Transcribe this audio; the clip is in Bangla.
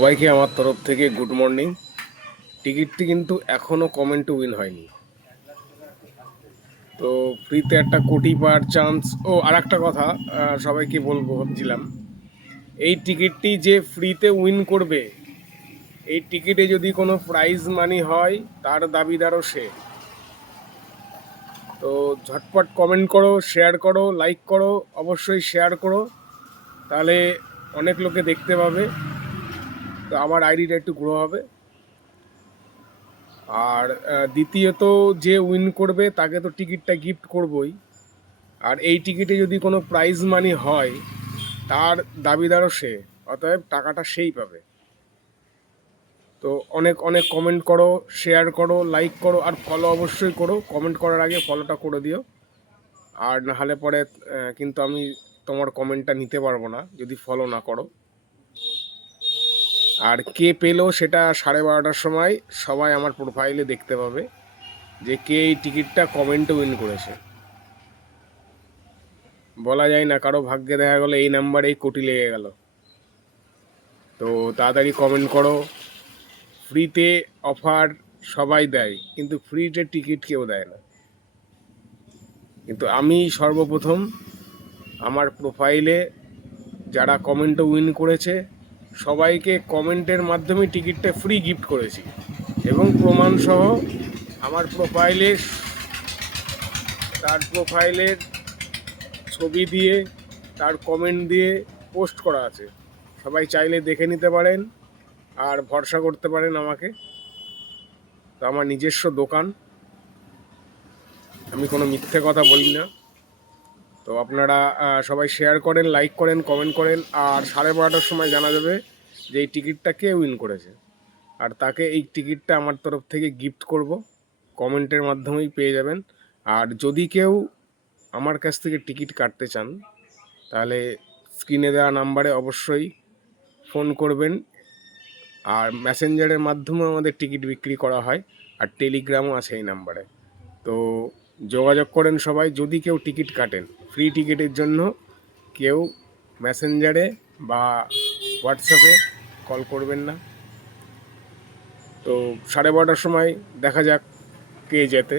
সবাইকে আমার তরফ থেকে গুড মর্নিং। টিকিটটি কিন্তু এখনও কমেন্টে উইন হয়নি, তো ফ্রিতে একটা কোটি পাওয়ার চান্স। ও আর একটা কথা সবাইকে বলবো ভাবছিলাম, এই টিকিটটি যে ফ্রিতে উইন করবে, এই টিকিটে যদি কোনো প্রাইজ মানি হয় তার দাবিদারও সে। তো ঝটপট কমেন্ট করো, শেয়ার করো, লাইক করো, অবশ্যই শেয়ার করো, তাহলে অনেক লোকে দেখতে পাবে, তো আমার আইডিটা একটু গ্রো হবে। আর দ্বিতীয়ত, যে উইন করবে তাকে তো টিকিটটা গিফট করবই, আর এই টিকিটে যদি কোনো প্রাইজ মানি হয় তার দাবিদারও সে, অতএব টাকাটা সেই পাবে। তো অনেক অনেক কমেন্ট করো, শেয়ার করো, লাইক করো, আর ফলো অবশ্যই করো। কমেন্ট করার আগে ফলোটা করে দিও, আর নাহলে পরে কিন্তু আমি তোমার কমেন্টটা নিতে পারবো না যদি ফলো না করো। আর কে পেলো সেটা 12:30টার সময় সবাই আমার প্রোফাইলে দেখতে পাবে, যে কে এই টিকিটটা কমেন্টে উইন করেছে। বলা যায় না, কারো ভাগ্যে দেখা গেলো এই নাম্বারেই কোটি লেগে গেল। তো তাড়াতাড়ি কমেন্ট করো। ফ্রিতে অফার সবাই দেয়, কিন্তু ফ্রিতে টিকিট কেউ দেয় না। কিন্তু আমি সর্বপ্রথম আমার প্রোফাইলে যারা কমেন্টে উইন করেছে সবাইকে কমেন্টের মাধ্যমে টিকিটটা ফ্রি গিফট করেছি, এবং প্রমাণসহ আমার প্রোফাইলে তার প্রোফাইলের ছবি দিয়ে, তার কমেন্ট দিয়ে পোস্ট করা আছে। সবাই চাইলে দেখে নিতে পারেন আর ভরসা করতে পারেন আমাকে। তো আমার নিজস্ব দোকান, আমি কোনো মিথ্যে কথা বলি না। তো আপনারা সবাই শেয়ার করেন, লাইক করেন, কমেন্ট করেন, আর 12:30টার সময় জানা যাবে যে এই টিকিটটা কে উইন করেছে, আর তাকে এই টিকিটটা আমার তরফ থেকে গিফট করব। কমেন্টের মাধ্যমেই পেয়ে যাবেন। আর যদি কেউ আমার কাছ থেকে টিকিট কাটতে চান, তাহলে স্ক্রিনে দেওয়া নাম্বারে অবশ্যই ফোন করবেন। আর মেসেঞ্জারের মাধ্যমে আমাদের টিকিট বিক্রি করা হয়, আর টেলিগ্রামও আছে এই নাম্বারে। তো যোগাযোগ করেন সবাই। যদি কেউ টিকিট কাটেন, ফ্রি টিকিটের জন্য কেউ মেসেঞ্জারে বা হোয়াটসঅ্যাপে কল করবেন না। তো 12:30টার সময় দেখা যাক কে জেতে।